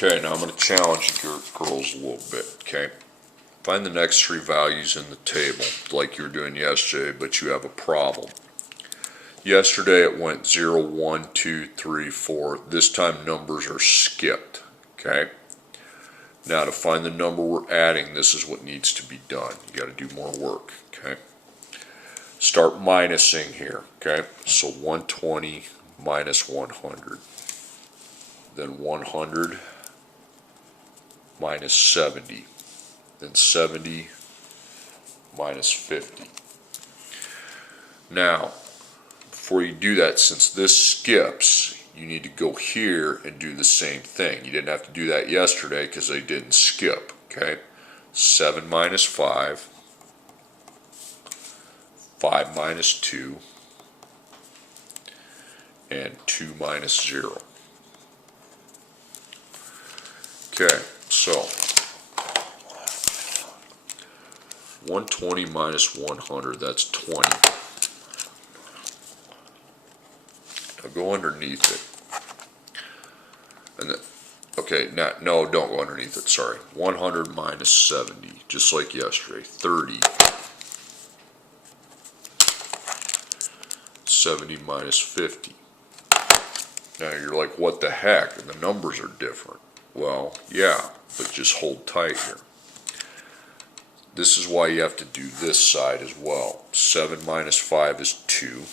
Okay, now I'm going to challenge you girls a little bit, okay? Find the next three values in the table, like you were doing yesterday, but you have a problem. Yesterday it went 0, 1, 2, 3, 4. This time numbers are skipped, okay? Now to find the number we're adding, this is what needs to be done. You got to do more work, okay? Start minusing here, okay? So 120 minus 100. Then 100 minus 70. Then 70 minus 50. Now, before you do that, since this skips, you need to go here and do the same thing. You didn't have to do that yesterday because they didn't skip, okay? 7 minus 5, 5 minus 2, and 2 minus 0. Okay, so 120 minus 100, that's 20. Now go underneath it. And then, okay, now, no, don't go underneath it, sorry. 100 minus 70, just like yesterday, 30. 70 minus 50. Now you're like, what the heck? And the numbers are different. Well, yeah, but just hold tight here. This is why you have to do this side as well. 7 minus 5 is 2.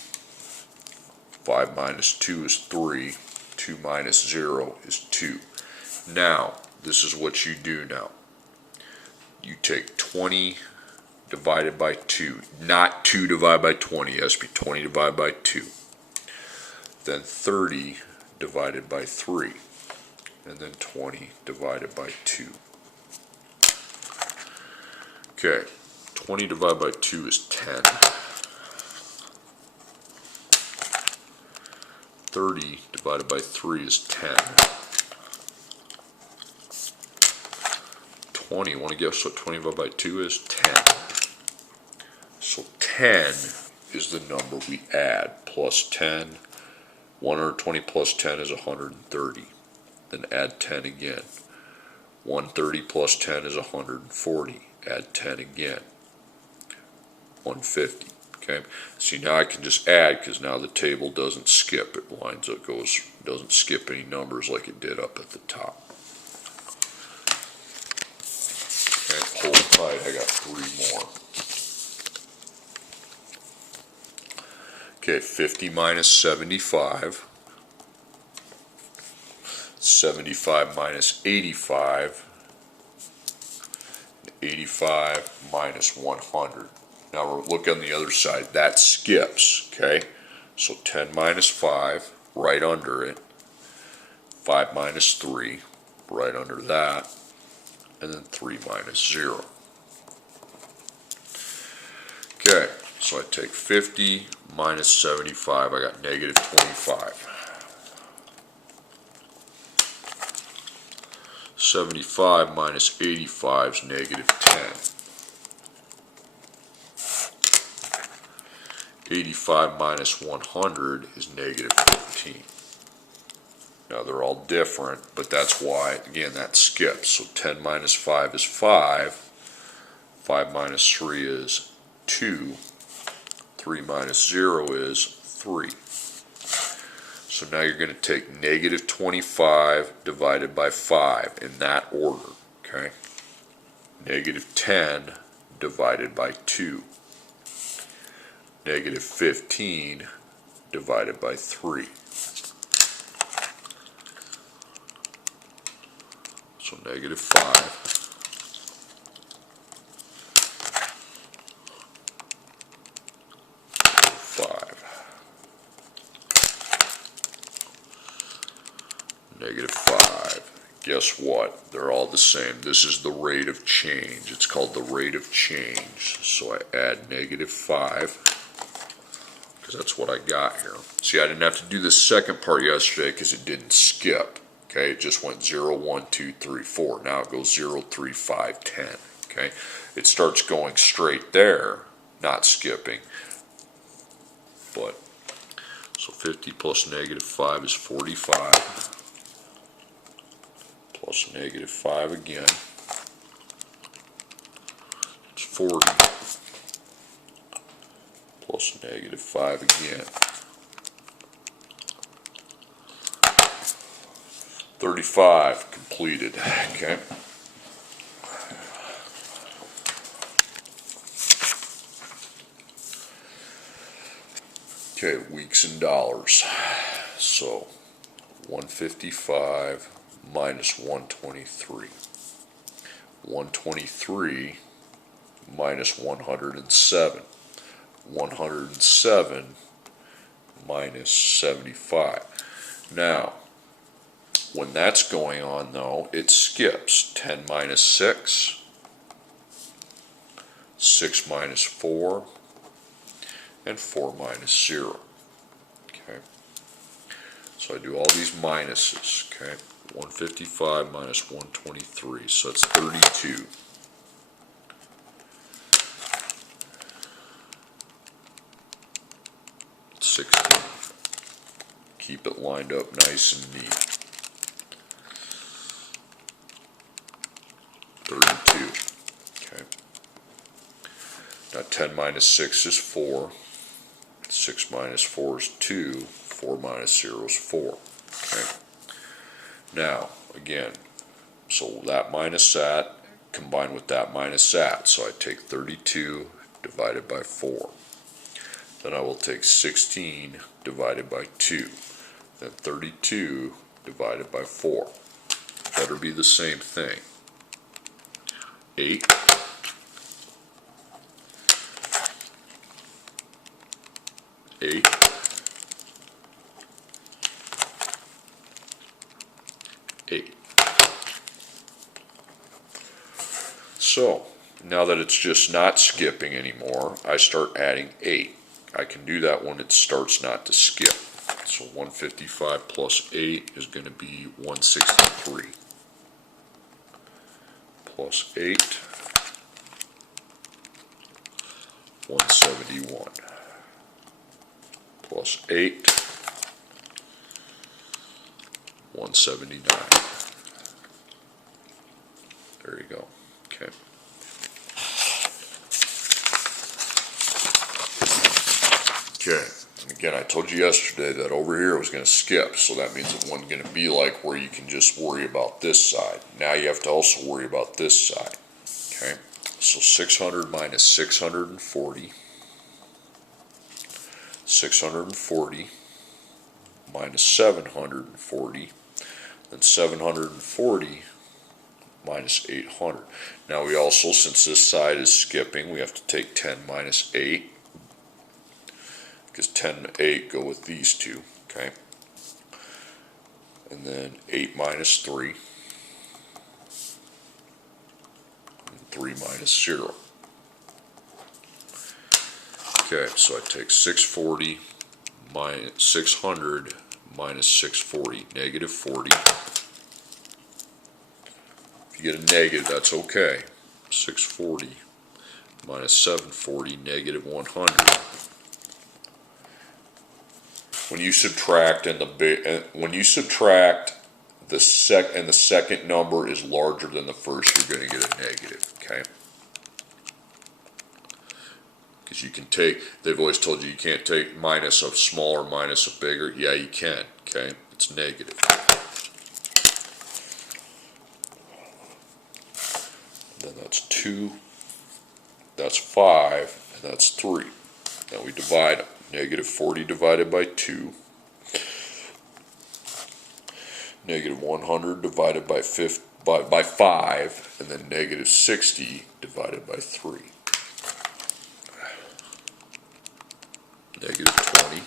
5 minus 2 is 3. 2 minus 0 is 2. Now, this is what you do now. You take 20 divided by 2. Not 2 divided by 20. It has to be 20 divided by 2. Then 30 divided by 3. And then 20 divided by 2. Okay, 20 divided by 2 is 10. 30 divided by 3 is 10. 20, want to guess what 20 divided by 2 is? 10. So 10 is the number we add, plus 10. 120 plus 10 is 130. Then add 10 again. 130 plus 10 is 140. Add 10 again. 150. Okay. See, now I can just add because now the table doesn't skip. It lines up, doesn't skip any numbers like it did up at the top. Okay, hold tight. I got 3 more. Okay, 50 minus 75. 75 minus 85. 85 minus 100. Now we're looking on the other side. That skips, okay? So 10 minus 5, right under it. 5 minus 3, right under that. And then 3 minus 0. Okay, so I take 50 minus 75. I got negative 25. 75 minus 85 is negative 10. 85 minus 100 is negative 15. Now they're all different, but that's why, again, that skips. So 10 minus 5 is 5. 5 minus 3 is 2. 3 minus 0 is 3. So now you're going to take negative 25 divided by 5 in that order, okay? Negative 10 divided by 2. Negative 15 divided by 3. So negative 5. Negative 5. Guess what? They're all the same. This is the rate of change. It's called the rate of change. So I add negative 5 because that's what I got here. See, I didn't have to do the second part yesterday because it didn't skip. Okay, it just went 0, 1, 2, 3, 4. Now it goes 0, 3, 5, 10. Okay, it starts going straight there, not skipping. But so 50 plus negative 5 is 45. plus negative 5 again. It's 40 plus negative 5 again. 35 completed. Okay. Okay, weeks in dollars. So 155 minus 123. 123 minus 107. 107 minus 75. Now, when that's going on though, it skips 10 minus 6, 6 minus 4, and 4 minus 0. Okay. So I do all these minuses. Okay. 155 minus 123, so it's 32. It's 16. Keep it lined up nice and neat. 32. Okay. Now 10 minus 6 is 4. 6 minus 4 is 2. 4 minus 0 is 4. Okay. Now, again, so that minus that combined with that minus that. So I take 32 divided by 4. Then I will take 16 divided by 2. Then 32 divided by 4. Better be the same thing. 8. 8. 8. So, now that it's just not skipping anymore, I start adding 8. I can do that when it starts not to skip. So 155 plus 8 is going to be 163. Plus 8, 171. Plus 8, 179. There you go. Okay. Okay. And again, I told you yesterday that over here it was going to skip, so that means it wasn't going to be like where you can just worry about this side. Now you have to also worry about this side. Okay. So 600 minus 640. 640 minus 740. Then 740 minus 800. Now we also, since this side is skipping, we have to take 10 minus 8, because 10 and 8 go with these two, okay? And then 8 minus 3, and 3 minus 0. Okay, so I take 640 minus 600 minus 640, negative 40. If you get a negative, that's okay. 640 minus 740, negative 100. When you subtract and the second number is larger than the first, you're going to get a negative. Okay. Because you can take, they've always told you can't take minus of smaller minus of bigger. Yeah, you can. Okay, it's negative. Then that's 2, that's 5, and that's 3. Now we divide them. Negative 40 divided by 2. Negative 100 divided by 5, and then negative 60 divided by 3. Negative 20.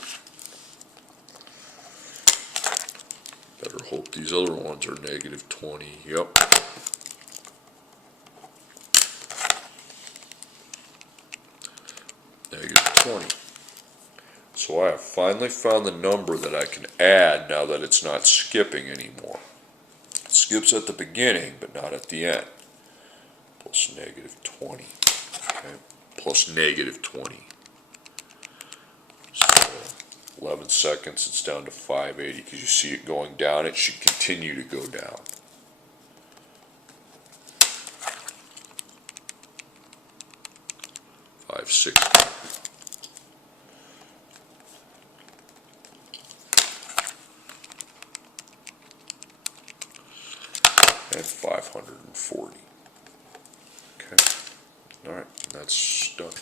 Better hope these other ones are negative 20. Yep. Negative 20. So I have finally found the number that I can add now that it's not skipping anymore. It skips at the beginning, but not at the end. Plus negative 20. Okay. Plus negative 20. So 11 seconds, it's down to 580. Because you see it going down, it should continue to go down. 560. And 540. Okay. All right, that's done.